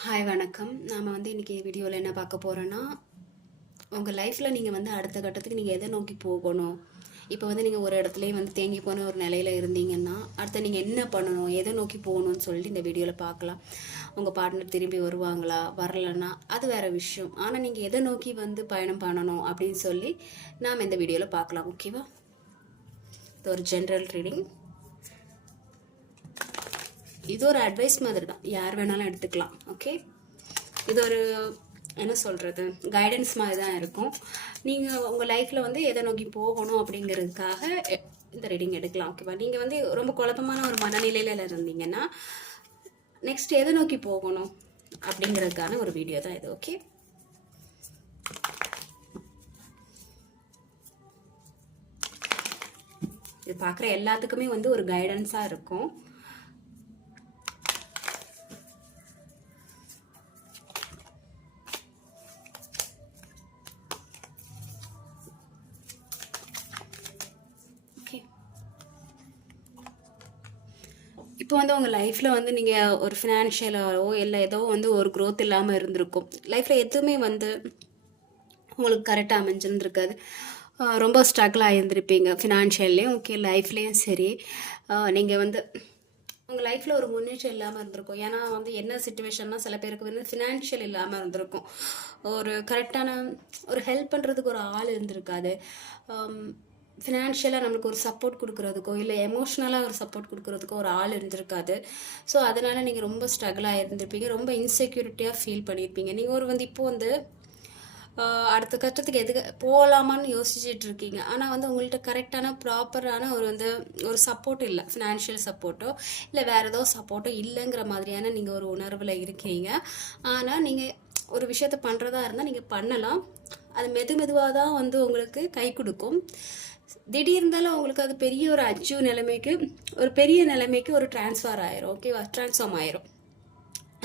Hi வணக்கம். நாம் வந்து இன்றைக்கி வீடியோவில் என்ன பார்க்க போகிறோன்னா உங்கள் லைஃப்பில் நீங்கள் வந்து அடுத்த கட்டத்துக்கு நீங்கள் எதை நோக்கி போகணும்? இப்போ வந்து நீங்கள் ஒரு இடத்துலையும் வந்து தேங்கி போன ஒரு நிலையில் இருந்தீங்கன்னா அடுத்த நீங்கள் என்ன பண்ணணும்? எதை நோக்கி போகணும்னு சொல்லிட்டு இந்த வீடியோவில் பார்க்கலாம். உங்கள் பார்ட்னர் திரும்பி வருவாங்களா? வரலன்னா அது வேறு விஷயம். ஆனால் நீங்கள் எதை நோக்கி வந்து பயணம் பண்ணணும் அப்படின்னு சொல்லி நாம் இந்த வீடியோவில் பார்க்கலாம். ஓகேவா இது ஒரு ஜென்ரல் ரீடிங் இது ஒரு அட்வைஸ் மாதிரி தான் யார் வேணாலும் எடுத்துக்கலாம். ஓகே இது ஒரு என்ன சொல்கிறது கைடன்ஸ் மாதிரி தான் இருக்கும் நீங்கள் உங்கள் லைஃப்பில் வந்து எதை நோக்கி போகணும் அப்படிங்கிறதுக்காக இந்த ரீடிங் எடுக்கலாம். ஓகேவா நீங்கள் வந்து ரொம்ப குழப்பமான ஒரு மனநிலையில் இருந்தீங்கன்னா நெக்ஸ்ட் எதை நோக்கி போகணும் அப்படிங்கிறதுக்கான ஒரு வீடியோ தான் இது. ஓகே இது பார்க்குற எல்லாத்துக்குமே வந்து ஒரு கைடன்ஸாக இருக்கும். வந்து உங்கள் லைஃப்பில் வந்து நீங்கள் ஒரு ஃபினான்ஷியலாகவோ இல்லை ஏதோ வந்து ஒரு க்ரோத் இல்லாமல் இருந்திருக்கும். லைஃப்பில் எதுவுமே வந்து உங்களுக்கு கரெக்டாக அமைஞ்சிருந்துருக்காது. ரொம்ப ஸ்ட்ரகிள் ஆகியிருந்திருப்பீங்க ஃபினான்ஷியல்லையும் ஓகே லைஃப்லேயும் சரி. நீங்கள் வந்து உங்கள் லைஃப்பில் ஒரு முன்னேற்றம் இல்லாமல் இருந்திருக்கும். ஏன்னா வந்து என்ன சுச்சுவேஷன்னா சில பேருக்கு வந்து ஃபினான்ஷியல் இல்லாமல் இருந்திருக்கும். ஒரு கரெக்டான ஒரு ஹெல்ப் பண்ணுறதுக்கு ஒரு ஆள் இருந்திருக்காது. ஃபினான்ஷியலாக நம்மளுக்கு ஒரு சப்போர்ட் கொடுக்குறதுக்கோ இல்லை எமோஷ்னலாக ஒரு சப்போர்ட் கொடுக்குறதுக்கோ ஒரு ஆள் இருந்திருக்காது. ஸோ அதனால் நீங்கள் ரொம்ப ஸ்ட்ரகிளாக இருந்திருப்பீங்க. ரொம்ப இன்செக்யூரிட்டியாக ஃபீல் பண்ணியிருப்பீங்க நீங்கள் ஒரு வந்து இப்போ வந்து அடுத்த கஷ்டத்துக்கு எதுக்கு போகலாமான்னு யோசிச்சுட்டு இருக்கீங்க. ஆனால் வந்து உங்கள்கிட்ட கரெக்டான ப்ராப்பரான ஒரு வந்து ஒரு சப்போர்ட் இல்லை. ஃபினான்ஷியல் சப்போர்ட்டோ இல்லை வேறு ஏதோ சப்போர்ட்டோ இல்லைங்கிற மாதிரியான நீங்கள் ஒரு உணர்வில் இருக்கீங்க. ஆனால் நீங்கள் ஒரு விஷயத்த பண்ணுறதா இருந்தால் நீங்கள் பண்ணலாம். அது மெது மெதுவாக தான் வந்து உங்களுக்கு கை கொடுக்கும். திடீர்ந்தாலும் அவங்களுக்கு அது பெரிய ஒரு அச்சீவ் நிலைமைக்கு ஒரு பெரிய நிலைமைக்கு ஒரு ட்ரான்ஸ்ஃபர் ஆயிரும். ஓகேவா ட்ரான்ஸ்ஃபார்ம் ஆயிரும்.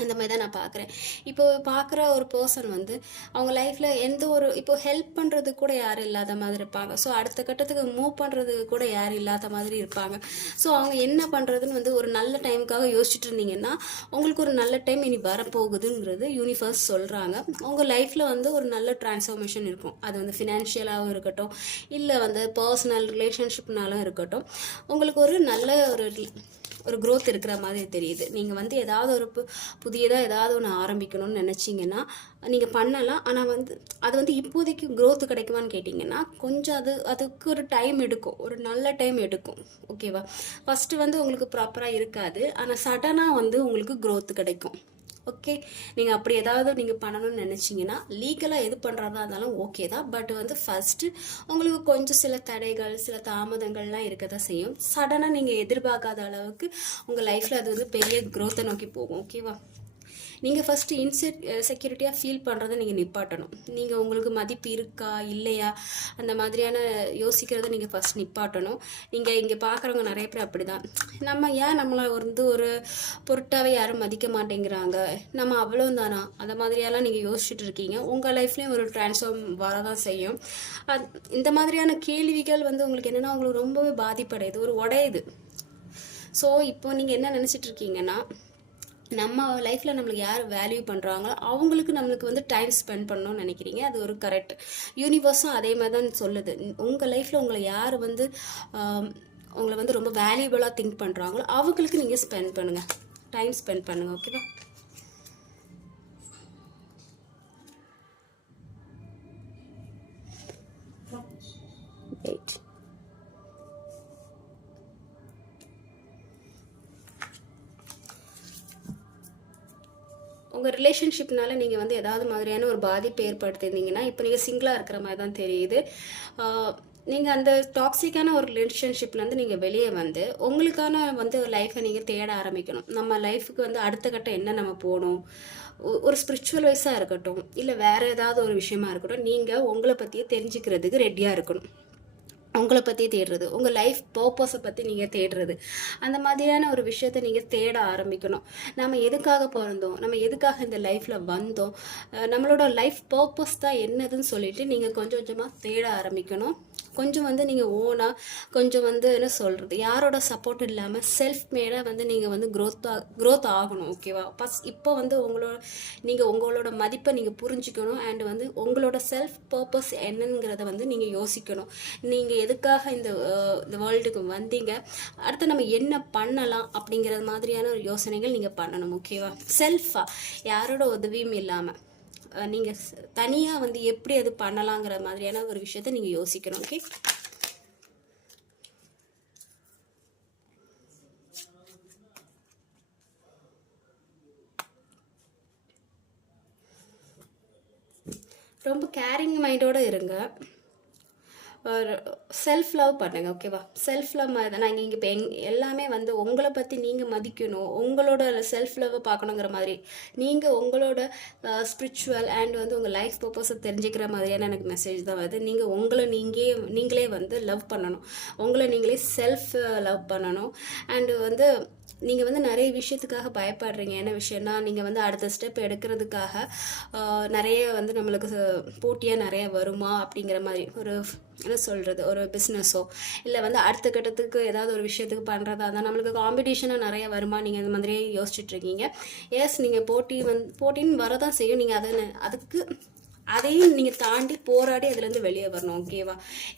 அந்த மாதிரி தான் நான் பார்க்குறேன். இப்போ பார்க்குற ஒரு பர்சன் வந்து அவங்க லைஃப்பில் எந்த ஒரு இப்போ ஹெல்ப் பண்ணுறதுக்கு கூட யாரும் இல்லாத மாதிரி இருப்பாங்க. ஸோ அடுத்த கட்டத்துக்கு மூவ் பண்ணுறதுக்கு கூட யாரும் இல்லாத மாதிரி இருப்பாங்க. ஸோ அவங்க என்ன பண்ணுறதுன்னு வந்து ஒரு நல்ல டைமுக்காக யோசிச்சுட்டு இருந்தீங்கன்னா உங்களுக்கு ஒரு நல்ல டைம் இனி வரப்போகுதுங்கிறது யூனிவர்ஸ் சொல்கிறாங்க உங்கள் லைஃப்பில் வந்து ஒரு நல்ல டிரான்ஸ்ஃபர்மேஷன் இருக்கும். அது வந்து ஃபினான்ஷியலாகவும் இருக்கட்டும் இல்லை வந்து பர்சனல் ரிலேஷன்ஷிப்னாலும் இருக்கட்டும். உங்களுக்கு ஒரு நல்ல ஒரு ஒரு க்ரோத் இருக்கிற மாதிரி தெரியுது. நீங்கள் வந்து ஏதாவது ஒரு பு புதியதாக ஏதாவது ஒன்று ஆரம்பிக்கணும்னு நினச்சிங்கன்னா நீங்கள் பண்ணலாம். ஆனால் வந்து அது வந்து இப்போதைக்கு க்ரோத் கிடைக்குமான்னு கேட்டிங்கன்னா கொஞ்சம் அது அதுக்கு ஒரு டைம் எடுக்கும். ஒரு நல்ல டைம் எடுக்கும். ஓகேவா ஃபஸ்ட்டு வந்து உங்களுக்கு ப்ராப்பராக இருக்காது. ஆனால் சடனாக வந்து உங்களுக்கு க்ரோத் கிடைக்கும். ஓகே? நீங்கள் அப்படி ஏதாவது நீங்கள் பண்ணணும்னு நினச்சிங்கன்னா லீகலாக எது பண்ணுறதா இருந்தாலும் ஓகே தான். பட் வந்து ஃபஸ்ட்டு உங்களுக்கு கொஞ்சம் சில தடைகள் சில தாமதங்கள்லாம் இருக்க தான் செய்யும். சடனாக நீங்கள் எதிர்பார்க்காத அளவுக்கு உங்கள் லைஃப்பில் அது வந்து பெரிய க்ரோத்தை நோக்கி போகும். ஓகேவா நீங்கள் ஃபஸ்ட்டு இன்செ செக்யூரிட்டியாக ஃபீல் பண்ணுறதை நீங்கள் நிப்பாட்டணும். நீங்கள் உங்களுக்கு மதிப்பு இருக்கா இல்லையா அந்த மாதிரியான யோசிக்கிறத நீங்கள் ஃபஸ்ட் நிப்பாட்டணும். நீங்கள் இங்கே பார்க்குறவங்க நிறைய பேர் அப்படி தான் நம்ம ஏன் நம்மளை வந்து ஒரு பொருட்டாவே யாரும் மதிக்க மாட்டேங்கிறாங்க? நம்ம அவ்வளோ தானா அந்த மாதிரியெல்லாம் நீங்கள் யோசிச்சுட்டு இருக்கீங்க. உங்கள் லைஃப்லேயும் ஒரு ட்ரான்ஸ்ஃபார்ம் வரதான் செய்யும். அது இந்த மாதிரியான கேள்விகள் வந்து உங்களுக்கு என்னென்னா உங்களுக்கு ரொம்பவே பாதிப்படையுது. ஒரு உடையுது. ஸோ இப்போ நீங்கள் என்ன நினச்சிட்டு இருக்கீங்கன்னா நம்ம லைஃப்பில் நம்மளுக்கு யார் வேல்யூ பண்ணுறாங்களோ அவங்களுக்கு நம்மளுக்கு வந்து டைம் ஸ்பெண்ட் பண்ணணும்னு நினைக்கிறீங்க? அது ஒரு கரெக்ட் யூனிவர்ஸும் அதே மாதிரி தான் சொல்லுது. உங்கள் லைஃப்பில் உங்களை யார் வந்து உங்களை வந்து ரொம்ப வேல்யூபிளாக திங்க் பண்ணுறாங்களோ அவங்களுக்கு நீங்கள் ஸ்பெண்ட் பண்ணுங்கள் டைம் ஸ்பெண்ட் பண்ணுங்கள் ஓகேவா உங்கள் ரிலேஷன்ஷிப்னால நீங்கள் வந்து ஏதாவது மாதிரியான ஒரு பாதிப்பு ஏற்படுத்தியிருந்தீங்கன்னா இப்போ நீங்கள் சிங்கிளாக இருக்கிற மாதிரி தான் தெரியுது. நீங்கள் அந்த டாக்ஸிக்கான ஒரு ரிலேஷன்ஷிப்லேருந்து நீங்கள் வெளியே வந்து உங்களுக்கான வந்து லைஃப்பை நீங்கள் தேட ஆரம்பிக்கணும். நம்ம லைஃபுக்கு வந்து அடுத்த கட்டம் என்ன நம்ம போகணும்? ஒ- ஒரு ஸ்பிரிச்சுவல் வைஸாக இருக்கட்டும் இல்லை வேறு ஏதாவது ஒரு விஷயமா இருக்கட்டும் நீங்கள் உங்களை பற்றியே தெரிஞ்சுக்கிறதுக்கு ரெடியாக இருக்கணும். உங்களை பற்றி தேடுறது. உங்கள் லைஃப் பர்பஸை பற்றி நீங்கள் தேடுறது. அந்த மாதிரியான ஒரு விஷயத்த நீங்கள் தேட ஆரம்பிக்கணும். நம்ம எதுக்காக பிறந்தோம்? நம்ம எதுக்காக இந்த லைஃப்பில் வந்தோம்? நம்மளோட லைஃப் பர்பஸ் தான் என்னதுன்னு சொல்லிட்டு நீங்கள் கொஞ்சம் கொஞ்சமாக தேட ஆரம்பிக்கணும். கொஞ்சம் வந்து நீங்கள் ஓனாக கொஞ்சம் வந்து என்ன சொல்கிறது யாரோட சப்போர்ட் இல்லாமல் செல்ஃப் மேடாக வந்து நீங்கள் வந்து க்ரோத் க்ரோத் ஆகணும் ஓகேவா ஃபஸ்ட் இப்போ வந்து உங்களோட நீங்கள் உங்களோட மதிப்பை நீங்கள் புரிஞ்சுக்கணும் அண்ட் வந்து உங்களோட செல்ஃப் பர்பஸ் என்னங்கிறத வந்து நீங்கள் யோசிக்கணும். நீங்கள் எதுக்காக இந்த இந்த வேர்ல்டுக்கு வந்தீங்க அடுத்து நம்ம என்ன பண்ணலாம் அப்படிங்கிறது மாதிரியான ஒரு யோசனைகள் நீங்கள் பண்ணணும் ஓகேவா செல்ஃபாக யாரோட உதவியும் இல்லாமல் நீங்கள் தனியாக வந்து எப்படி அது பண்ணலாங்கிற மாதிரியான ஒரு விஷயத்த நீங்கள் யோசிக்கணும் ஓகே ரொம்ப கேரிங் மைண்டோடு இருங்க. செல்ஃப் லவ் பண்ணுங்க ஓகேவா செல்ஃப் லவ் மாதிரி நாங்கள் இங்கே இப்போ எங் எல்லாமே வந்து உங்களை பற்றி நீங்கள் மதிக்கணும் உங்களோட செல்ஃப் லவ்வை பார்க்கணுங்கிற மாதிரி. நீங்கள் உங்களோட ஸ்பிரிச்சுவல் அண்ட் வந்து உங்கள் லைஃப் பர்பஸை தெரிஞ்சுக்கிற மாதிரியான எனக்கு மெசேஜ் தான் வருது. நீங்கள் உங்களை நீங்கள் நீங்களே வந்து லவ் பண்ணணும். உங்களை நீங்களே செல்ஃப் லவ் பண்ணணும். அண்டு வந்து நீங்கள் வந்து நிறைய விஷயத்துக்காக பயப்படுறீங்க. என்ன விஷயம்னா நீங்கள் வந்து அடுத்த ஸ்டெப் எடுக்கிறதுக்காக நிறைய வந்து நம்மளுக்கு போட்டியாக நிறைய வருமா அப்படிங்கிற மாதிரி ஒரு என்ன சொல்கிறது ஒரு பிஸ்னஸோ இல்லை வந்து அடுத்த கட்டத்துக்கு ஏதாவது ஒரு விஷயத்துக்கு பண்ணுறதா இருந்தால் நம்மளுக்கு காம்படிஷனாக நிறைய வருமா? நீங்கள் இந்த மாதிரியே யோசிச்சுட்ருக்கீங்க எஸ் நீங்கள் போட்டி வந்து போட்டின்னு வரதான் செய்யும். நீங்கள் அதை ந- அதுக்கு அதையும் நீங்கள் தாண்டி போராடி அதுலேருந்து வெளியே வரணும் ஓகேவா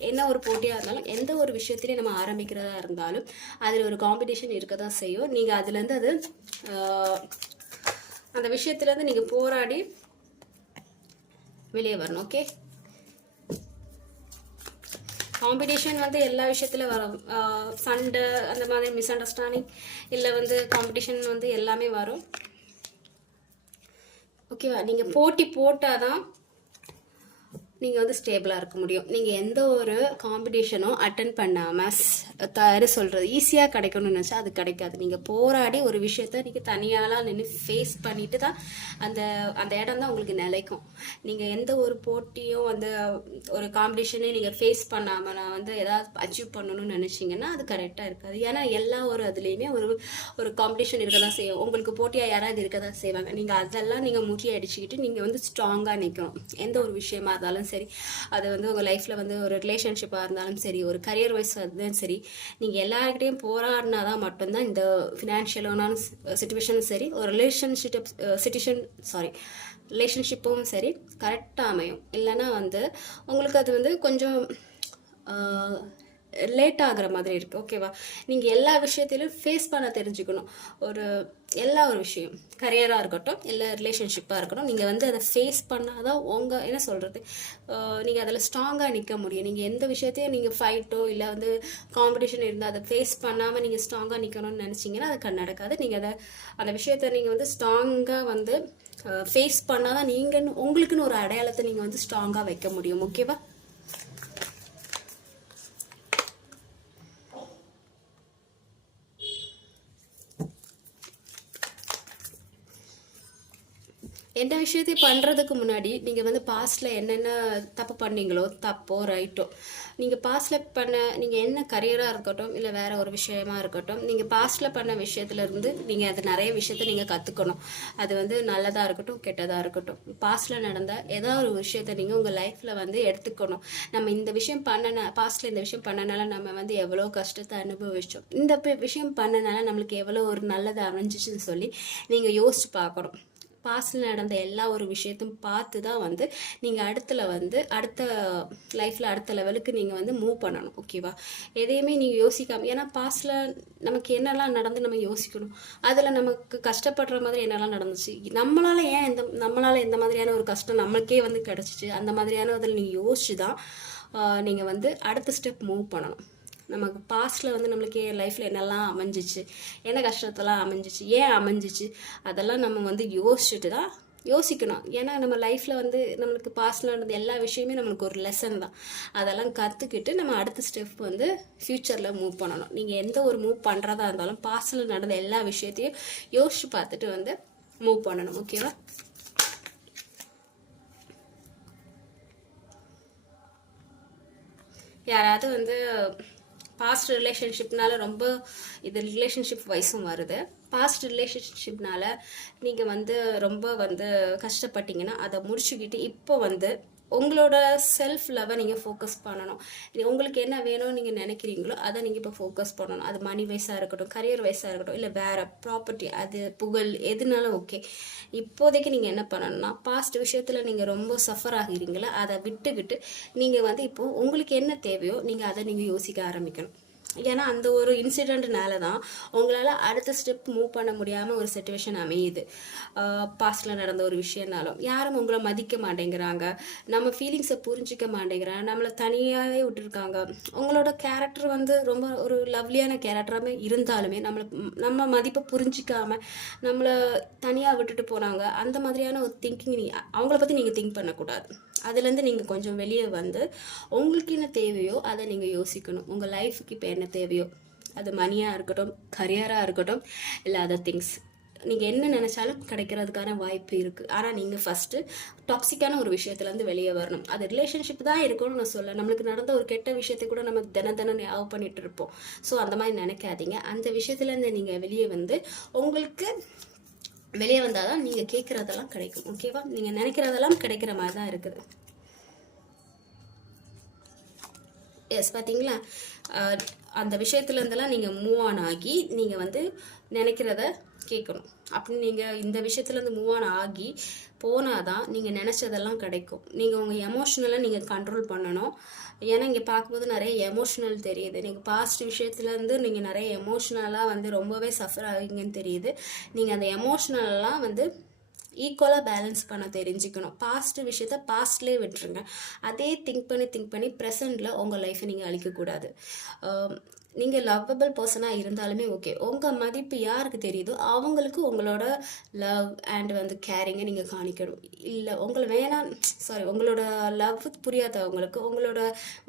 என்ன ஒரு போட்டியாக இருந்தாலும் எந்த ஒரு விஷயத்திலையும் நம்ம ஆரம்பிக்கிறதா இருந்தாலும் அதில் ஒரு காம்படிஷன் இருக்க தான் செய்யும் நீங்கள் அதுலேருந்து அது அந்த விஷயத்துலேருந்து நீங்கள் போராடி வெளியே வரணும் ஓகே காம்படிஷன் வந்து எல்லா விஷயத்துலையும் வரும். சண்டை அந்த மாதிரி மிஸ் அண்டர்ஸ்டாண்டிங் இல்லை வந்து காம்படிஷன் வந்து எல்லாமே வரும். ஓகேவா நீங்கள் போட்டி போட்டால் தான் நீங்கள் வந்து ஸ்டேபிளாக இருக்க முடியும். நீங்கள் எந்த ஒரு காம்படிஷனும் அட்டன் பண்ணாமல் தயாரி சொல்கிறது ஈஸியாக கிடைக்கணும்னு நினச்சா அது கிடைக்காது. நீங்கள் போராடி ஒரு விஷயத்த நீங்கள் தனியாலாம் நின்று ஃபேஸ் பண்ணிட்டு தான் அந்த அந்த இடம் தான் உங்களுக்கு நிலைக்கும். நீங்கள் எந்த ஒரு போட்டியும் அந்த ஒரு காம்படிஷனையும் நீங்கள் ஃபேஸ் பண்ணாமல் நான் வந்து எதாவது அச்சீவ் பண்ணணும்னு நினச்சிங்கன்னா அது கரெக்டாக இருக்காது. ஏன்னா எல்லா ஒரு அதுலேயுமே ஒரு ஒரு காம்படிஷன் இருக்க தான் செய்யும். உங்களுக்கு போட்டியாக யாராவது இருக்க தான் செய்வாங்க. நீங்கள் அதெல்லாம் நீங்கள் முட்டி அடிச்சுக்கிட்டு நீங்கள் வந்து ஸ்ட்ராங்காக நிற்கணும் எந்த ஒரு விஷயமா இருந்தாலும் சரி அது வந்து உங்கள் லைஃப்பில் வந்து ஒரு ரிலேஷன்ஷிப்பாக இருந்தாலும் சரி ஒரு கரியர் வைஸ் இருந்தாலும் சரி நீங்கள் எல்லாருக்கிட்டையும் போராடினா தான் மட்டும்தான் இந்த ஃபினான்ஷியலான சுச்சுவேஷனும் சரி ஒரு ரிலேஷன்ஷிப் சிட்டிஷன் சாரி ரிலேஷன்ஷிப்பும் சரி கரெக்டாக அமையும். இல்லைன்னா வந்து உங்களுக்கு அது வந்து கொஞ்சம் லேட் ஆகுற மாதிரி இருக்குது ஓகேவா நீங்கள் எல்லா விஷயத்திலும் ஃபேஸ் பண்ண தெரிஞ்சுக்கணும். ஒரு எல்லா ஒரு விஷயம். கரியராக இருக்கட்டும் இல்லை ரிலேஷன்ஷிப்பாக இருக்கட்டும் நீங்கள் வந்து அதை ஃபேஸ் பண்ணால் தான் உங்கள் என்ன சொல்கிறது நீங்கள் அதில் ஸ்ட்ராங்காக நிற்க முடியும். நீங்கள் எந்த விஷயத்தையும் நீங்கள் ஃபைட்டோ இல்லை வந்து காம்படிஷன் இருந்தால் அதை ஃபேஸ் பண்ணாமல் நீங்கள் ஸ்ட்ராங்காக நிற்கணும்னு நினச்சிங்கன்னா அது கண் நடக்காது. நீங்கள் அதை அந்த விஷயத்தை நீங்கள் வந்து ஸ்ட்ராங்காக வந்து ஃபேஸ் பண்ணால் தான் நீங்கள் உங்களுக்குன்னு ஒரு அடையாளத்தை நீங்கள் வந்து ஸ்ட்ராங்காக வைக்க முடியும். ஓகேவா எந்த விஷயத்தையும் பண்ணுறதுக்கு முன்னாடி நீங்கள் வந்து பாஸ்டில் என்னென்ன தப்பு பண்ணீங்களோ தப்போ ரைட்டோ நீங்கள் பாஸ்டில் பண்ண நீங்கள் என்ன கரியராக இருக்கட்டும் இல்லை வேறு ஒரு விஷயமா இருக்கட்டும் நீங்கள் பாஸ்டில் பண்ண விஷயத்துலேருந்து நீங்கள் அது நிறைய விஷயத்த நீங்கள் கற்றுக்கணும் அது வந்து நல்லதாக இருக்கட்டும் கெட்டதாக இருக்கட்டும். பாஸ்டில் நடந்த ஏதாவது ஒரு விஷயத்த நீங்கள் உங்கள் லைஃப்பில் வந்து எடுத்துக்கணும். நம்ம இந்த விஷயம் பண்ணன பாஸ்டில் இந்த விஷயம் பண்ணனால நம்ம வந்து எவ்வளோ கஷ்டத்தை அனுபவிச்சோம். இந்த விஷயம் பண்ணனால நம்மளுக்கு எவ்வளோ ஒரு நல்லது அமைஞ்சிச்சுன்னு சொல்லி நீங்கள் யோசிச்சு பார்க்கணும். பாஸ்டில் நடந்த எல்லா ஒரு விஷயத்தையும் பார்த்து தான் வந்து நீங்கள் அடுத்துல வந்து அடுத்த லைஃப்பில் அடுத்த லெவலுக்கு நீங்கள் வந்து மூவ் பண்ணணும் ஓகேவா எதையுமே நீங்கள் யோசிக்காம ஏன்னா பாஸ்டில் நமக்கு என்னெல்லாம் நடந்து நம்ம யோசிக்கணும் அதில் நமக்கு கஷ்டப்படுற மாதிரி என்னெல்லாம் நடந்துச்சு? நம்மளால் ஏன் எந்த நம்மளால் எந்த மாதிரியான ஒரு கஷ்டம் நம்மளுக்கே வந்து கிடச்சிச்சு? அந்த மாதிரியான அதில் நீங்கள் யோசிச்சு தான் நீங்கள் வந்து அடுத்த ஸ்டெப் மூவ் பண்ணணும். நமக்கு பாஸ்டில் வந்து நம்மளுக்கு லைஃப்பில் என்னெல்லாம் அமைஞ்சிச்சு என்ன கஷ்டத்தெல்லாம் அமைஞ்சிச்சு ஏன் அமைஞ்சிச்சு அதெல்லாம் நம்ம வந்து யோசிச்சுட்டு தான் யோசிக்கணும். ஏன்னா நம்ம லைஃப்பில் வந்து நம்மளுக்கு பாஸ்டில் நடந்த எல்லா விஷயமே நம்மளுக்கு ஒரு லெசன் தான். அதெல்லாம் கற்றுக்கிட்டு நம்ம அடுத்த ஸ்டெப் வந்து ஃப்யூச்சரில் மூவ் பண்ணணும். நீங்கள் எந்த ஒரு மூவ் பண்ணுறதா இருந்தாலும் பாஸ்டில் நடந்த எல்லா விஷயத்தையும் யோசிச்சு பார்த்துட்டு வந்து மூவ் பண்ணணும். ஓகேவா யாராவது வந்து பாஸ்ட் ரிலேஷன்ஷிப்னால ரொம்ப இது ரிலேஷன்ஷிப் வைஸும் வருது. பாஸ்ட் ரிலேஷன்ஷிப்னால நீங்கள் வந்து ரொம்ப வந்து கஷ்டப்பட்டீங்கன்னா அதை முடிச்சுக்கிட்டு இப்போ வந்து உங்களோட செல்ஃப் லவ்வை நீங்கள் ஃபோக்கஸ் பண்ணணும் உங்களுக்கு என்ன வேணும்னு நீங்கள் நினைக்கிறீங்களோ அதை நீங்கள் இப்போ ஃபோக்கஸ் பண்ணணும். அது மணி வைஸாக இருக்கட்டும் கரியர் வைஸாக இருக்கட்டும் இல்லை வேறு ப்ராப்பர்ட்டி அது புகழ் எதுனாலும் ஓகே இப்போதைக்கு நீங்கள் என்ன பண்ணணும்னா பாஸ்ட் விஷயத்தில் நீங்கள் ரொம்ப சஃபர் ஆகிறீங்களோ அதை விட்டுக்கிட்டு நீங்கள் வந்து இப்போது உங்களுக்கு என்ன தேவையோ நீங்கள் அதை நீங்கள் யோசிக்க ஆரம்பிக்கணும். ஏன்னா அந்த ஒரு இன்சிடெண்ட்னால தான் உங்களால் அடுத்த ஸ்டெப் மூவ் பண்ண முடியாமல் ஒரு சுச்சுவேஷன் அமையுது. பாஸ்டில் நடந்த ஒரு விஷயம்னாலும். யாரும் உங்களை மதிக்க மாட்டேங்கிறாங்க. நம்ம ஃபீலிங்ஸை புரிஞ்சிக்க மாட்டேங்கிறாங்க. நம்மளை தனியாகவே விட்டுருக்காங்க. உங்களோட கேரக்டர் வந்து ரொம்ப ஒரு லவ்லியான கேரக்டராகவே இருந்தாலுமே நம்மளை நம்ம மதிப்பை புரிஞ்சிக்காமல் நம்மளை தனியாக விட்டுட்டு போனாங்க. அந்த மாதிரியான ஒரு திங்கிங் நீ அவங்கள பற்றி நீங்கள் திங்க் பண்ணக்கூடாது. அதுலேருந்து நீங்கள் கொஞ்சம் வெளியே வந்து உங்களுக்கு என்ன தேவையோ அதை நீங்கள் யோசிக்கணும். உங்கள் லைஃபுக்கு இப்போ என்ன தேவையோ. அது மணியாக இருக்கட்டும் கரியராக இருக்கட்டும் இல்லை அதர் திங்ஸ் நீங்கள் என்ன நினச்சாலும் கிடைக்கிறதுக்கான வாய்ப்பு இருக்குது ஆனால் நீங்கள் ஃபஸ்ட்டு டாக்ஸிக்கான ஒரு விஷயத்துலேருந்து வெளியே வரணும். அது ரிலேஷன்ஷிப் தான் இருக்கணும்னு நான் சொல்ல நம்மளுக்கு நடந்த ஒரு கெட்ட விஷயத்தை கூட நம்ம தின தினம் ஞாபகம் பண்ணிகிட்டு இருப்போம். ஸோ அந்த மாதிரி நினைக்காதீங்க. அந்த விஷயத்துலேருந்து நீங்கள் வெளியே வந்து உங்களுக்கு வெளியே வந்தால் தான் நீங்கள் கேட்குறதெல்லாம் கிடைக்கும் ஓகேவா நீங்கள் நினைக்கிறதெல்லாம் கிடைக்கிற மாதிரி தான் இருக்குது எஸ் பார்த்தீங்களா அந்த விஷயத்துலேருந்தெல்லாம் நீங்கள் மூவ் ஆன் ஆகி நீங்கள் வந்து நினைக்கிறத கேட்கணும். அப்படி நீங்கள் இந்த விஷயத்துலேருந்து மூவ் ஆன் ஆகி போனால் தான் நீங்கள் நினச்சதெல்லாம் கிடைக்கும். நீங்கள் உங்கள் எமோஷ்னலை நீங்கள் கண்ட்ரோல் பண்ணணும். ஏன்னா இங்கே பார்க்கும்போது நிறைய எமோஷ்னல் தெரியுது. நீங்கள் பாஸ்ட் விஷயத்துலேருந்து நீங்கள் நிறைய எமோஷ்னலாக வந்து ரொம்பவே சஃபர் ஆகிங்கன்னு தெரியுது. நீங்கள் அந்த எமோஷ்னலெலாம் வந்து ஈக்குவலாக பேலன்ஸ் பண்ண தெரிஞ்சுக்கணும். பாஸ்ட் விஷயத்த பாஸ்ட்லேயே விட்டுருங்க. அதே திங்க் பண்ணி திங்க் பண்ணி ப்ரெசண்டில் உங்கள் லைஃப்பை நீங்கள் அழிக்கக்கூடாது. நீங்கள் லவ்வபிள் பர்சனாக இருந்தாலுமே ஓகே உங்கள் மதிப்பு யாருக்கு தெரியுதோ அவங்களுக்கு உங்களோட லவ் அண்ட் வந்து கேரிங்கை நீங்கள் காணிக்கணும். இல்லை உங்களை வேணாம் சாரி உங்களோட லவ் புரியாதவங்களுக்கு உங்களோட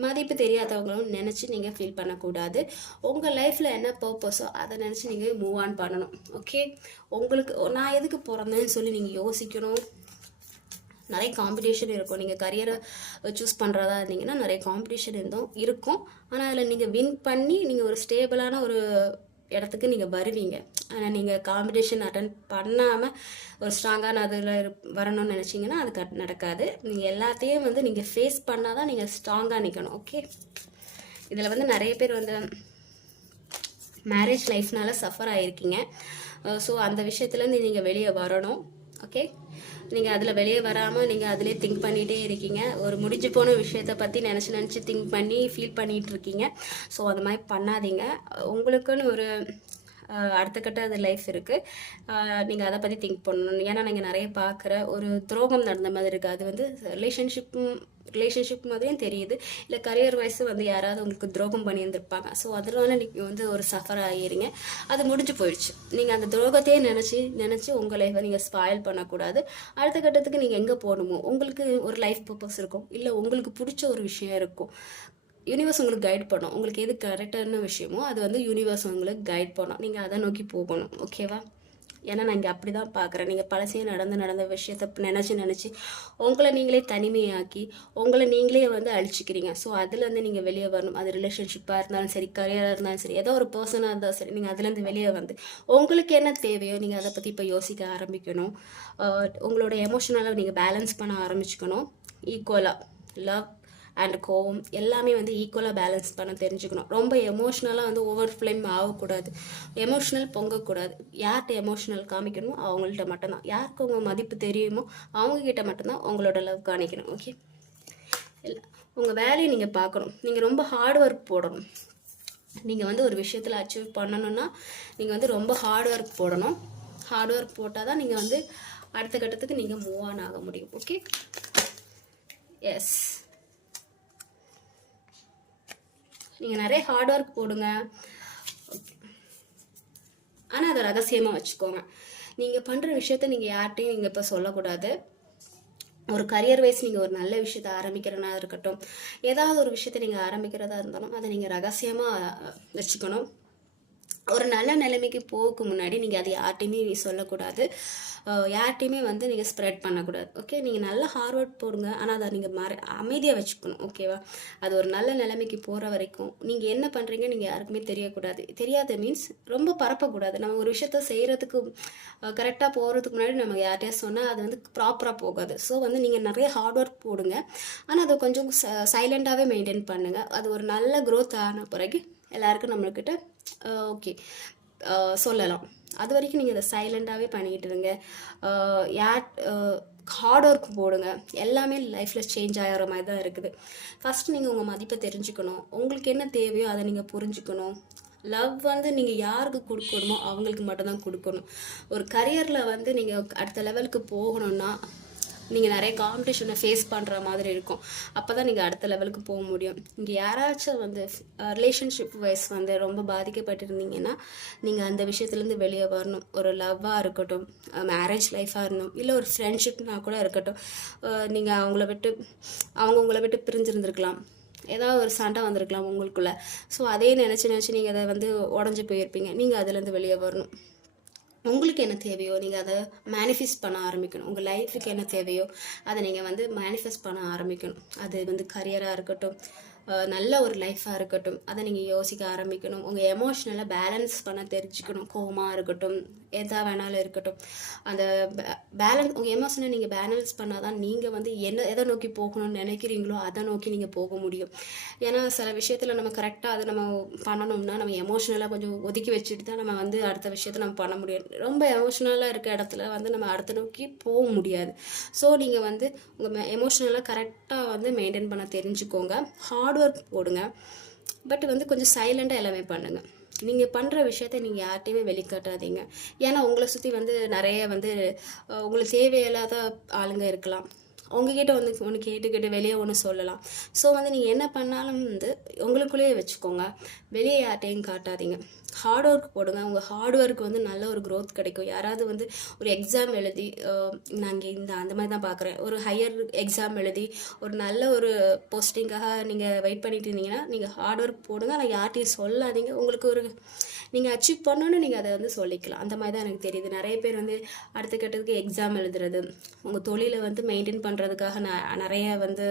மதிப்பு தெரியாதவங்களும் நினச்சி நீங்கள் ஃபீல் பண்ணக்கூடாது. உங்கள் லைஃப்பில் என்ன பர்பஸோ அதை நினச்சி நீங்கள் மூவ் ஆன் பண்ணணும். ஓகே உங்களுக்கு நான் எதுக்கு பிறந்தேன்னு சொல்லி நீங்கள் யோசிக்கணும். நிறைய காம்படிஷன் இருக்கும். நீங்கள் கரியரை சூஸ் பண்ணுறதா இருந்தீங்கன்னா நிறைய காம்படிஷன் இருந்தும் இருக்கும். ஆனால் அதில் நீங்கள் வின் பண்ணி நீங்கள் ஒரு ஸ்டேபிளான ஒரு இடத்துக்கு நீங்கள் வருவீங்க. ஆனால் நீங்கள் காம்படிஷன் அட்டன் பண்ணாமல் ஒரு ஸ்ட்ராங்கான அதில் வரணும்னு நினச்சிங்கன்னா அது கட் நடக்காது. நீங்கள் எல்லாத்தையும் வந்து நீங்கள் ஃபேஸ் பண்ணால் தான் நீங்கள் ஸ்ட்ராங்காக நிற்கணும் ஓகே இதில் வந்து நிறைய பேர் வந்து மேரேஜ் லைஃப்னால சஃபர் ஆகிருக்கீங்க ஸோ அந்த விஷயத்துலேருந்து நீங்கள் வெளியே வரணும். ஓகே நீங்கள் அதில் வெளியே வராமல் நீங்கள் அதிலே திங்க் பண்ணிகிட்டே இருக்கீங்க. ஒரு முடிஞ்சு போன விஷயத்தை பற்றி நினச்சி நினச்சி திங்க் பண்ணி ஃபீல் பண்ணிகிட்டு இருக்கீங்க. ஸோ அது மாதிரி பண்ணாதீங்க. உங்களுக்குன்னு ஒரு அடுத்த கட்ட அது லைஃப் இருக்குது நீங்கள் அதை பற்றி திங்க் பண்ணணும். ஏன்னா நீங்கள் நிறைய பார்க்குற ஒரு துரோகம் நடந்த மாதிரி இருக்குது அது வந்து ரிலேஷன்ஷிப்பும் ரிலேஷன்ஷிப் மாதிரியும் தெரியுது. இல்லை கரியர் வைஸ் வந்து யாராவது உங்களுக்கு துரோகம் பண்ணியிருந்திருப்பாங்க. ஸோ அதனால நீங்கள் வந்து ஒரு சஃபர் ஆகிடுறீங்க அது முடிஞ்சு போயிடுச்சு. நீங்கள் அந்த துரோகத்தையே நினச்சி நினச்சி உங்கள் லைஃப்பை நீங்கள் ஸ்பாயில் பண்ணக்கூடாது. அடுத்த கட்டத்துக்கு நீங்கள் எங்கே போகணுமோ? உங்களுக்கு ஒரு லைஃப் பர்பஸ் இருக்கும். இல்லை உங்களுக்கு பிடிச்ச ஒரு விஷயம் இருக்கும். யூனிவர்ஸ் உங்களுக்கு கைட் பண்ணும். உங்களுக்கு எது கரெக்டான விஷயமோ அது வந்து யூனிவர்ஸ் உங்களுக்கு கைட் பண்ணும். நீங்கள் அதை நோக்கி போகணும். ஓகேவா ஏன்னா நான் இங்கே அப்படி தான் பார்க்குறேன் நீங்கள் பழசையே நடந்து நடந்த விஷயத்த நினச்சி நினச்சி உங்களை நீங்களே தனிமையாக்கி உங்களை நீங்களே வந்து அழிச்சிக்கிறீங்க. ஸோ அதுலேருந்து நீங்கள் வெளியே வரணும். அது ரிலேஷன்ஷிப்பாக இருந்தாலும் சரி கரியராக இருந்தாலும் சரி ஏதோ ஒரு பர்சனாக இருந்தாலும் சரி நீங்கள் அதுலேருந்து வெளியே வந்து உங்களுக்கு என்ன தேவையோ நீங்கள் அதை பற்றி இப்போ யோசிக்க ஆரம்பிக்கணும். உங்களோட எமோஷனலை நீங்கள் பேலன்ஸ் பண்ண ஆரம்பிச்சுக்கணும். ஈக்குவலாக லவ் அண்ட் கோவம் எல்லாமே வந்து ஈக்குவலாக பேலன்ஸ் பண்ண தெரிஞ்சுக்கணும். ரொம்ப எமோஷ்னலாக வந்து ஓவர் ஃப்ளேம் ஆகக்கூடாது. எமோஷ்னல் பொங்கக்கூடாது. யார்கிட்ட எமோஷ்னல் காமிக்கணுமோ அவங்கள்ட்ட மட்டும்தான். யாருக்கு உங்கள் மதிப்பு தெரியுமோ அவங்கக்கிட்ட மட்டும்தான் உங்களோட லவ் காணிக்கணும் ஓகே இல்லை உங்கள் வேலையை நீங்கள் பார்க்கணும். நீங்கள் ரொம்ப ஹார்ட் ஒர்க் போடணும். நீங்கள் வந்து ஒரு விஷயத்தில் அச்சீவ் பண்ணணும்னா நீங்கள் வந்து ரொம்ப ஹார்ட் ஒர்க் போடணும். ஹார்ட் ஒர்க் போட்டால் தான் நீங்கள் வந்து அடுத்த கட்டத்துக்கு நீங்கள் மூவ் ஆன் ஆக முடியும் ஓகே எஸ் நீங்கள் நிறைய ஹார்ட் ஒர்க் போடுங்க. ஆனால் அதை ரகசியமாக வச்சுக்கோங்க. நீங்கள் பண்ணுற விஷயத்த நீங்கள் யார்கிட்டையும் நீங்கள் இப்போ சொல்லக்கூடாது. ஒரு கரியர் வைஸ் நீங்கள் ஒரு நல்ல விஷயத்த ஆரம்பிக்கிறனா இருக்கட்டும். ஏதாவது ஒரு விஷயத்தை நீங்கள் ஆரம்பிக்கிறதா இருந்தாலும் அதை நீங்கள் ரகசியமாக வச்சுக்கணும். ஒரு நல்ல நிலைமைக்கு போகக்கு முன்னாடி நீங்கள் அது யார்ட்டையுமே நீ சொல்லக்கூடாது யார்ட்டையுமே வந்து நீங்கள் ஸ்ப்ரெட் பண்ணக்கூடாது. ஓகே நீங்கள் நல்ல ஹார்ட் ஒர்க் போடுங்க. ஆனால் அதை நீங்கள் மற அமைதியாக வச்சுக்கணும். ஓகேவா அது ஒரு நல்ல நிலைமைக்கு போகிற வரைக்கும் நீங்கள் என்ன பண்ணுறீங்க நீங்கள் யாருக்குமே தெரியக்கூடாது. தெரியாத மீன்ஸ் ரொம்ப பரப்பக்கூடாது. நம்ம ஒரு விஷயத்த செய்கிறதுக்கு கரெக்டாக போகிறதுக்கு முன்னாடி நம்ம யார்கிட்டயா சொன்னால் அது வந்து ப்ராப்பராக போகாது. ஸோ வந்து நீங்கள் நிறைய ஹார்ட் ஒர்க் போடுங்க. ஆனால் அதை கொஞ்சம் சைலண்ட்டாகவே மெயின்டைன் பண்ணுங்கள் அது ஒரு நல்ல க்ரோத் ஆன பிறகு எல்லாருக்கும் நம்மக்கிட்ட ஓகே. சொல்லலாம். அது வரைக்கும் நீங்கள் அதை சைலண்ட்டாகவே பண்ணிக்கிட்டு இருங்க. யார் ஹார்ட் ஒர்க் போடுங்க. எல்லாமே லைஃப்பில் சேஞ்ச் ஆகிற மாதிரி தான் இருக்குது. ஃபஸ்ட்டு நீங்கள் உங்கள் மதிப்பை தெரிஞ்சுக்கணும். உங்களுக்கு என்ன தேவையோ அதை நீங்கள் புரிஞ்சுக்கணும். லவ் வந்து நீங்கள் யாருக்கு கொடுக்கணுமோ அவங்களுக்கு மட்டும்தான் கொடுக்கணும். ஒரு கரியரில் வந்து நீங்கள் அடுத்த லெவலுக்கு போகணும்னா நீங்கள் நிறைய காம்படிஷனை ஃபேஸ் பண்ணுற மாதிரி இருக்கும். அப்போ தான் நீங்கள் அடுத்த லெவலுக்கு போக முடியும். இங்கே யாராச்சும் வந்து ரிலேஷன்ஷிப் வைஸ் வந்து ரொம்ப பாதிக்கப்பட்டிருந்தீங்கன்னா நீங்கள் அந்த விஷயத்துலேருந்து வெளியே வரணும். ஒரு லவ்வாக இருக்கட்டும் மேரேஜ் லைஃபாக இருக்கணும் இல்லை ஒரு ஃப்ரெண்ட்ஷிப்னா கூட இருக்கட்டும் நீங்கள் அவங்கள விட்டு அவங்க உங்களை விட்டு பிரிஞ்சிருந்துருக்கலாம். ஏதாவது ஒரு சண்டை வந்திருக்கலாம் உங்களுக்குள்ளே. ஸோ அதே நினச்சி நினச்சி நீங்கள் அதை வந்து உடஞ்சி போயிருப்பீங்க. நீங்கள் அதுலேருந்து வெளியே வரணும். உங்களுக்கு என்ன தேவையோ நீங்கள் அதை மேனிஃபெஸ்ட் பண்ண ஆரம்பிக்கணும். உங்கள் லைஃபுக்கு என்ன தேவையோ அதை நீங்கள் வந்து மேனிஃபெஸ்ட் பண்ண ஆரம்பிக்கணும். அது வந்து கரியராக இருக்கட்டும் நல்ல ஒரு லைஃப்பாக இருக்கட்டும் அதை நீங்கள் யோசிக்க ஆரம்பிக்கணும். உங்கள் எமோஷ்னலாக பேலன்ஸ் பண்ண தெரிஞ்சுக்கணும். கோவமாக இருக்கட்டும் எதாக வேணாலும் இருக்கட்டும். அந்த பேலன்ஸ் உங்கள் எமோஷனை நீங்கள் பேலன்ஸ் பண்ணால் தான் நீங்கள் வந்து என்ன எதை நோக்கி போகணும்னு நினைக்கிறீங்களோ அதை நோக்கி நீங்கள் போக முடியும். ஏன்னா சில விஷயத்தில் நம்ம கரெக்டாக அதை நம்ம பண்ணணும்னா நம்ம எமோஷ்னலாக கொஞ்சம் ஒதுக்கி வச்சுட்டு தான் நம்ம வந்து அடுத்த விஷயத்தை நம்ம பண்ண முடியும். ரொம்ப எமோஷ்னலாக இருக்க இடத்துல வந்து நம்ம அடுத்த நோக்கி போக முடியாது. ஸோ நீங்கள் வந்து உங்கள் எமோஷ்னலாக கரெக்டாக வந்து மெயின்டைன் பண்ண தெரிஞ்சுக்கோங்க. ஹார்ட் ஒர்க் போடுங்க. பட் வந்து கொஞ்சம் சைலண்ட்டாக எல்லாமே பண்ணுங்கள் நீங்கள் பண்ணுற விஷயத்த நீங்கள் யார்கிட்டையுமே வெளிக்காட்டாதீங்க. ஏன்னா உங்களை சுற்றி வந்து நிறைய வந்து உங்களுக்கு தேவையில்லாத ஆளுங்க இருக்கலாம். உங்ககிட்ட வந்து ஒன்று கேட்டுக்கிட்டு வெளியே ஒன்று சொல்லலாம். ஸோ வந்து நீங்கள் என்ன பண்ணாலும் வந்து உங்களுக்குள்ளேயே வச்சுக்கோங்க. வெளியே யார்ட்டையும் காட்டாதீங்க. ஹார்ட் ஒர்க் போடுங்க. உங்கள் ஹார்ட் ஒர்க் வந்து நல்ல ஒரு க்ரோத் கிடைக்கும். யாராவது வந்து ஒரு எக்ஸாம் எழுதி நாங்கள் இந்த அந்த மாதிரி தான் பார்க்குறேன் ஒரு ஹையர் எக்ஸாம் எழுதி ஒரு நல்ல ஒரு போஸ்டிங்காக நீங்கள் வெயிட் பண்ணிட்டு இருந்தீங்கன்னா நீங்கள் ஹார்ட் ஒர்க் போடுங்க. ஆனால் யார்ட்டையும் சொல்லாதீங்க. உங்களுக்கு ஒரு நீங்கள் அச்சீவ் பண்ணணும்னு நீங்கள் அதை வந்து சொல்லிக்கலாம். அந்த மாதிரி தான் எனக்கு தெரியுது. நிறைய பேர் வந்து அடுத்த கட்டத்துக்கு எக்ஸாம் எழுதுறது உங்கள் தொழிலை வந்து மெயின்டைன் பண்ணுறதுக்காக நான் நிறைய வந்து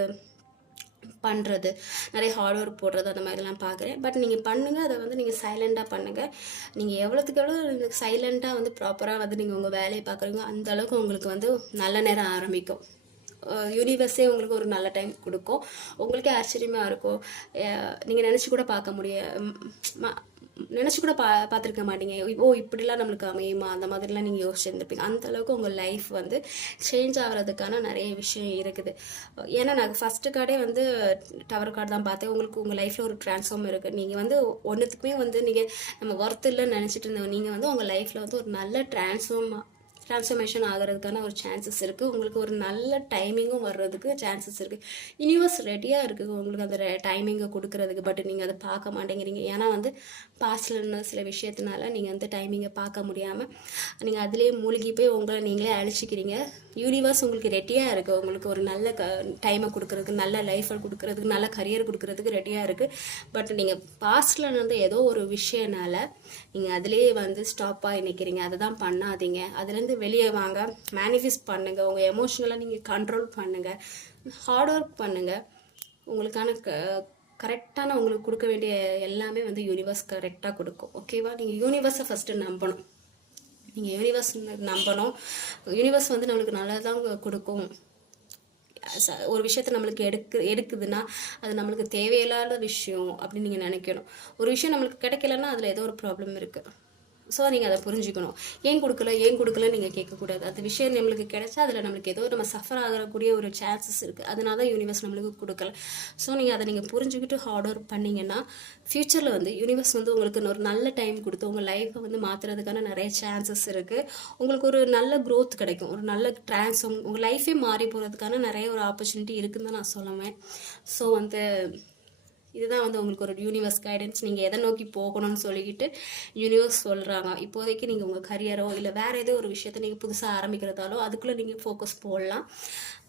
பண்ணுறது நிறைய ஹார்ட் ஒர்க் போடுறது அந்த மாதிரிலாம் பார்க்குறேன். பட் நீங்கள் பண்ணுங்கள் அதை வந்து நீங்கள் சைலண்ட்டாக பண்ணுங்கள் நீங்கள் எவ்வளோத்துக்கு எவ்வளோ நீங்கள் சைலண்ட்டாக வந்து ப்ராப்பராக வந்து நீங்கள் உங்கள் வேலையை பார்க்குறீங்க அந்த அளவுக்கு உங்களுக்கு வந்து நல்ல நேரம் ஆரம்பிக்கும். யூனிவர்ஸே உங்களுக்கு ஒரு நல்ல டைம் கொடுக்கும். உங்களுக்கே ஆச்சரியமாக இருக்கும். நீங்கள் நினச்சி கூட பார்க்க முடிய நினச்சி கூட பா பார்த்துருக்க மாட்டீங்க. ஓ இப்படிலாம் நம்மளுக்கு அமையுமா? அந்த மாதிரிலாம் நீங்கள் யோசிச்சுருந்துருப்பீங்க அந்த அளவுக்கு உங்கள் லைஃப் வந்து சேஞ்ச் ஆகிறதுக்கான நிறைய விஷயம் இருக்குது. ஏன்னா நான் ஃபஸ்ட்டு கார்டே வந்து டவர் கார்டு தான் பார்த்தேன். உங்களுக்கு உங்கள் லைஃப்பில் ஒரு ட்ரான்ஸ்ஃபார்ம் இருக்குது நீங்கள் வந்து ஒன்றுத்துக்குமே வந்து நீங்கள் நம்ம ஒர்த் இல்லைன்னு நினச்சிட்டு இருந்தவங்க நீங்கள் வந்து உங்கள் லைஃப்பில் வந்து ஒரு நல்ல ட்ரான்ஸ்ஃபார்ம் ட்ரான்ஸ்ஃபர்மேஷன் ஆகிறதுக்கான ஒரு சான்சஸ் இருக்குது உங்களுக்கு ஒரு நல்ல டைமிங்கும் வர்றதுக்கு சான்சஸ் இருக்குது யூனிவர்ஸ் ரெடியாக இருக்குது உங்களுக்கு அந்த டைமிங்கை கொடுக்கறதுக்கு பட் நீங்கள் அதை பார்க்க மாட்டேங்கிறீங்க. ஏன்னா வந்து பாஸ்டில் இருந்த சில விஷயத்தினால நீங்கள் வந்து டைமிங்கை பார்க்க முடியாமல் நீங்கள் அதிலே மூழ்கி போய் உங்களை நீங்களே அழிச்சிக்கிறீங்க. யூனிவர்ஸ் உங்களுக்கு ரெடியாக இருக்குது உங்களுக்கு ஒரு நல்ல க டைமை கொடுக்குறதுக்கு நல்ல லைஃப்பை கொடுக்குறதுக்கு நல்ல கரியர் கொடுக்குறதுக்கு ரெடியாக இருக்குது பட் நீங்கள் பாஸ்டில் நடந்த ஏதோ ஒரு விஷயனால நீங்கள் அதிலேயே வந்து ஸ்டாப்பாக நிற்கிறீங்க அதை தான் பண்ணாதீங்க. அதுலேருந்து வெளியே வாங்க. மேனிஃபெஸ்ட் பண்ணுங்கள் உங்கள் எமோஷ்னலாக நீங்கள் கண்ட்ரோல் பண்ணுங்கள் ஹார்ட் ஒர்க் பண்ணுங்கள் உங்களுக்கான க கரெக்டான உங்களுக்கு கொடுக்க வேண்டிய எல்லாமே வந்து யூனிவர்ஸ் கரெக்டாக கொடுக்கும். ஓகேவா நீங்கள் யூனிவர்ஸை ஃபஸ்ட்டு நம்பணும். நீங்கள் யூனிவர்ஸ் நம்பணும். யூனிவர்ஸ் வந்து நம்மளுக்கு நல்லதான் கொடுக்கும். ச- ஒரு விஷயத்தை நம்மளுக்கு எடுக்கு எடுக்குதுன்னா அது நம்மளுக்கு தேவையில்லாத விஷயம் அப்படின்னு நீங்கள் நினைக்கணும். ஒரு விஷயம் நம்மளுக்கு கிடைக்கலன்னா அதில் ஏதோ ஒரு ப்ராப்ளம் இருக்குது ஸோ நீங்கள் அதை புரிஞ்சுக்கணும். ஏன் கொடுக்கல? ஏன் கொடுக்கல நீங்கள் கேட்கக்கூடாது. அந்த விஷயம் நம்மளுக்கு கிடைச்சா அதில் நம்மளுக்கு ஏதோ நம்ம சஃபர் ஆகக்கூடிய ஒரு சான்சஸ் இருக்குது அதனால தான் யூனிவர்ஸ் நம்மளுக்கு கொடுக்கல. ஸோ நீங்கள் அதை நீங்கள் புரிஞ்சுக்கிட்டு ஹார்ட் ஒர்க் பண்ணீங்கன்னா ஃப்யூச்சரில் வந்து யூனிவர்ஸ் வந்து உங்களுக்கு ஒரு நல்ல டைம் கொடுத்து உங்கள் லைஃப்பை வந்து மாற்றுறதுக்கான நிறைய சான்சஸ் இருக்குது உங்களுக்கு ஒரு நல்ல க்ரோத் கிடைக்கும். ஒரு நல்ல ட்ரான்ஸ்ஃபார்ம் உங்கள் லைஃபே மாறி போகிறதுக்கான நிறைய ஒரு ஆப்பர்ச்சுனிட்டி இருக்குதுன்னு தான் நான் சொல்லுவேன். ஸோ வந்து இதுதான் வந்து உங்களுக்கு ஒரு யூனிவர்ஸ் கைடன்ஸ் நீங்கள் எதை நோக்கி போகணும்னு சொல்லிக்கிட்டு யூனிவர்ஸ் சொல்கிறாங்க இப்போதைக்கு நீங்கள் உங்கள் கரியரோ இல்லை வேறு ஏதோ ஒரு விஷயத்தை நீங்கள் புதுசாக ஆரம்பிக்கிறதாலோ அதுக்குள்ளே நீங்கள் ஃபோக்கஸ் போடலாம்.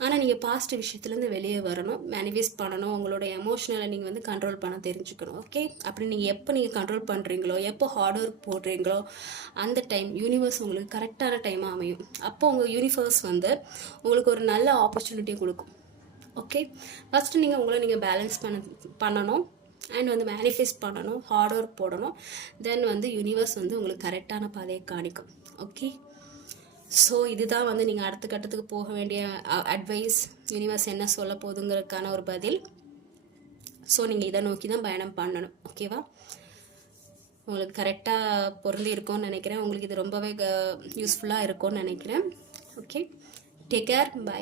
ஆனால் நீங்கள் பாஸ்ட் விஷயத்துலேருந்து வெளியே வரணும். மேனிஃபெஸ்ட் பண்ணணும். உங்களோட எமோஷனலை நீங்கள் வந்து கண்ட்ரோல் பண்ண தெரிஞ்சுக்கணும். ஓகே அப்படி நீங்கள் எப்போ நீங்கள் கண்ட்ரோல் பண்ணுறீங்களோ எப்போ ஹார்ட் ஒர்க் போடுறீங்களோ அந்த டைம் யூனிவர்ஸ் உங்களுக்கு கரெக்டான டைமாக அமையும். அப்போ உங்கள் யூனிவர்ஸ் வந்து உங்களுக்கு ஒரு நல்ல ஆப்பர்ச்சுனிட்டியை கொடுக்கும். ஓகே ஃபஸ்ட்டு நீங்கள் உங்களை நீங்கள் பேலன்ஸ் பண்ண பண்ணணும். அண்ட் வந்து மேனிஃபெஸ்ட் பண்ணணும். ஹார்ட் ஒர்க் போடணும். தென் வந்து யூனிவர்ஸ் வந்து உங்களுக்கு கரெக்டான பாதையை காணிக்கும். ஓகே ஸோ இதுதான் வந்து நீங்கள் அடுத்த கட்டத்துக்கு போக வேண்டிய அட்வைஸ் யூனிவர்ஸ் என்ன சொல்ல போதுங்கிறதுக்கான ஒரு பதில். ஸோ நீங்கள் இதை நோக்கி தான் பயணம் பண்ணணும். ஓகேவா உங்களுக்கு கரெக்டாக பொருந்தி இருக்கும்னு நினைக்கிறேன். உங்களுக்கு இது ரொம்பவே யூஸ்ஃபுல்லாக இருக்கும்னு நினைக்கிறேன். Okay take care bye